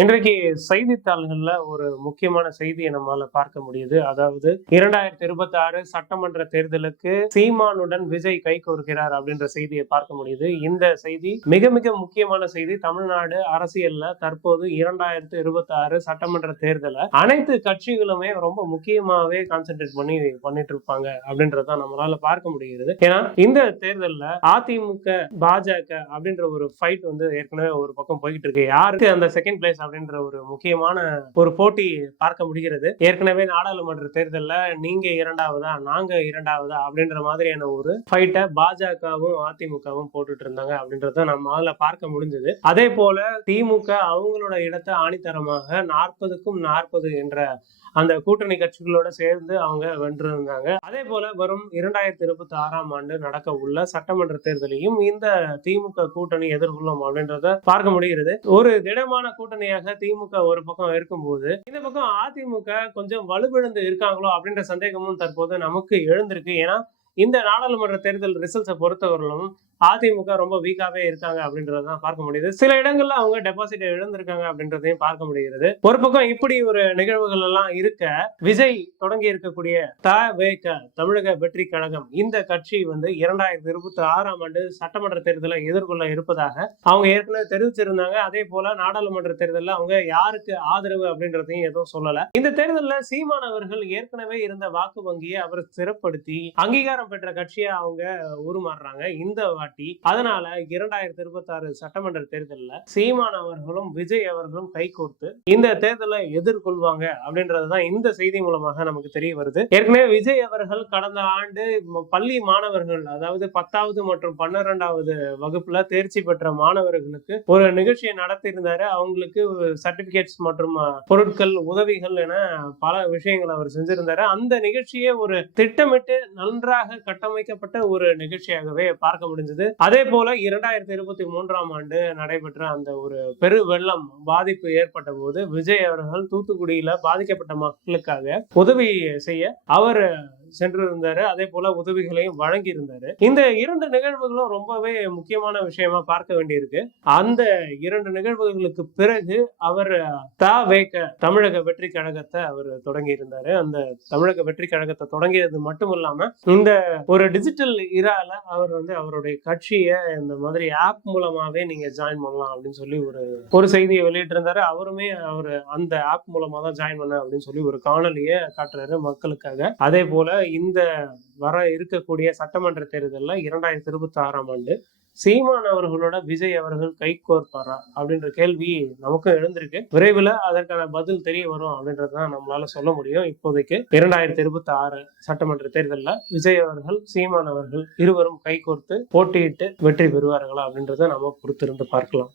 இன்றைக்கு செய்தித்தாள்கள்ல ஒரு முக்கியமான செய்தியை நம்மால பார்க்க முடியுது. அதாவது இரண்டாயிரத்தி இருபத்தி ஆறு சட்டமன்ற தேர்தலுக்கு சீமானுடன் விஜய் கைகொருக்கிறார் அப்படின்ற செய்தியை பார்க்க முடியுது. இந்த செய்தி மிக மிக முக்கியமான செய்தி. தமிழ்நாடு அரசியல்ல தற்போது இரண்டாயிரத்தி இருபத்தி ஆறு சட்டமன்ற தேர்தலை அனைத்து கட்சிகளுமே ரொம்ப முக்கியமாவே கான்சென்ட்ரேட் பண்ணி பண்ணிட்டு இருப்பாங்க அப்படின்றத நம்மளால பார்க்க முடிகிறது ஏன்னா இந்த தேர்தல்ல அதிமுக பாஜக அப்படின்ற ஒரு ஃபைட் வந்து ஏற்கனவே ஒரு பக்கம் போய்கிட்டு இருக்கு. யாருக்கு அந்த செகண்ட் பிளேஸ் அப்படின்ற ஒரு முக்கியமான ஒரு போட்டி பார்க்க முடிகிறது. ஏற்கனவே நாடாளுமன்ற தேர்தலில் நீங்க இரண்டாவதா நாங்க இரண்டாவதா அப்படின்ற மாதிரியான ஒரு ஃபைட்டை பாஜகவும் அதிமுகவும் போட்டுட்டு இருந்தாங்க அப்படின்றத நம்மளால பார்க்க முடிஞ்சது. அதே போல திமுக அவங்களோட இடத்தை ஆணித்தரமாக நாற்பதுக்கும் நாற்பது என்ற அந்த கூட்டணி கட்சிகளோட சேர்ந்து அவங்க வென்றிருந்தாங்க. அதே போல வரும் இரண்டாயிரத்தி இருபத்தி ஆறாம் ஆண்டு நடக்க உள்ள சட்டமன்ற தேர்தலையும் இந்த திமுக கூட்டணி எதிர்கொள்ளும் அப்படின்றத பார்க்க முடிகிறது. ஒரு திடமான கூட்டணி கூட்டணியாக திமுக ஒரு பக்கம் இருக்கும்போது இந்த பக்கம் அதிமுக கொஞ்சம் வலுவிழந்து இருக்காங்களோ அப்படின்ற சந்தேகமும் தற்போது நமக்கு எழுந்திருக்கு. ஏன்னா இந்த நாடாளுமன்ற தேர்தல் ரிசல்ட்ஸை பொறுத்தவரையிலும் அதிமுக ரொம்ப வீக்காவே இருக்காங்க அப்படின்றதான் பார்க்க முடியுது. சில இடங்கள்ல அவங்க டெபாசிட் இழந்திருக்காங்க அப்படின்றதையும் பார்க்க முடிகிறது. ஒரு பக்கம் இப்படி ஒரு நிகழ்வுகள் எல்லாம் இருக்க விஜய் தொடங்கி இருக்கக்கூடிய த வேக தமிழக வெற்றி கழகம் இந்த கட்சி வந்து இரண்டாயிரத்தி இருபத்தி ஆறாம் ஆண்டு சட்டமன்ற தேர்தலை எதிர்கொள்ள இருப்பதாக அவங்க ஏற்கனவே தெரிவிச்சிருந்தாங்க. அதே போல நாடாளுமன்ற தேர்தலில் அவங்க யாருக்கு ஆதரவு அப்படின்றதையும் எதுவும் சொல்லல. இந்த தேர்தலில் சீமான் அவர்கள் ஏற்கனவே இருந்த வாக்கு வங்கியை அவர் சிறப்படுத்தி அங்கீகாரம் பெற்ற கட்சியை அவங்க உருமாறுறாங்க. இந்த காட்டி அதனால இரண்டாயிரத்தி இருபத்தி ஆறு சட்டமன்ற தேர்தலில் சீமான் அவர்களும் விஜய் அவர்களும் கைகோர்த்து இந்த தேர்தலை எதிர்கொள்வாங்க அப்படின்றதுதான் இந்த செய்தி மூலமாக நமக்கு தெரிய வருது. ஏற்கனவே விஜய் அவர்கள் கடந்த ஆண்டு பள்ளி மாணவர்கள் அதாவது பத்தாவது மற்றும் பன்னிரெண்டாவது வகுப்புல தேர்ச்சி பெற்ற மாணவர்களுக்கு ஒரு நிகழ்ச்சியை நடத்தியிருந்தாரு. அவங்களுக்கு சர்டிபிகேட்ஸ் மற்றும் பொருட்கள் உதவிகள் என பல விஷயங்கள் அவர் செஞ்சிருந்தாரு. அந்த நிகழ்ச்சியே ஒரு திட்டமிட்டு நன்றாக கட்டமைக்கப்பட்ட ஒரு நிகழ்ச்சியாகவே பார்க்க முடிஞ்சது. அதே போல இரண்டாயிரத்தி இருபத்தி மூன்றாம் ஆண்டு நடைபெற்ற அந்த ஒரு பெரு வெள்ளம் பாதிப்பு ஏற்பட்ட போது விஜய் அவர்கள் தூத்துக்குடியில பாதிக்கப்பட்ட மக்களுக்காக உதவி செய்ய அவர் சென்றிருந்தாரு. அதே போல உதவிகளையும் வழங்கி இருந்தாரு இந்த இரண்டு நிகழ்வுகளும் ரொம்பவே முக்கியமான விஷயமா பார்க்க வேண்டியிருக்கு. அந்த இரண்டு நிகழ்வுகளுக்கு பிறகு அவர் தா வேக்க தமிழக வெற்றி கழகத்தை அவர் தொடங்கி இருந்தாரு அந்த தமிழக வெற்றி கழகத்தை தொடங்கியது மட்டும் இல்லாம இந்த ஒரு டிஜிட்டல் இரால அவர் வந்து அவருடைய கட்சியை இந்த மாதிரி ஆப் மூலமாவே நீங்க ஜாயின் பண்ணலாம் அப்படின்னு சொல்லி ஒரு ஒரு செய்தியை வெளியிட்டிருந்தாரு. அவருமே அவர் அந்த ஆப் மூலமா தான் ஜாயின் பண்ண அப்படின்னு சொல்லி ஒரு காணொலியை காட்டுறாரு மக்களுக்காக. அதே போல இந்த வர இருக்கக்கூடிய சட்டமன்ற தேர்தலில் இரண்டாயிரத்தி இருபத்தி ஆறாம் ஆண்டு சீமான் அவர்களோட விஜய் அவர்கள் கை கோர்ப்பாரா அப்படின்ற கேள்வி நமக்கும் எழுந்திருக்கு. விரைவில் அதற்கான பதில் தெரிய வரும் அப்படின்றது தான் நம்மளால சொல்ல முடியும். இப்போதைக்கு இரண்டாயிரத்தி இருபத்தி ஆறு சட்டமன்ற தேர்தலில் விஜய் அவர்கள் சீமான் அவர்கள் இருவரும் கைகோர்த்து போட்டியிட்டு வெற்றி பெறுவார்களா அப்படின்றத நம்ம பொறுத்திருந்து பார்க்கலாம்.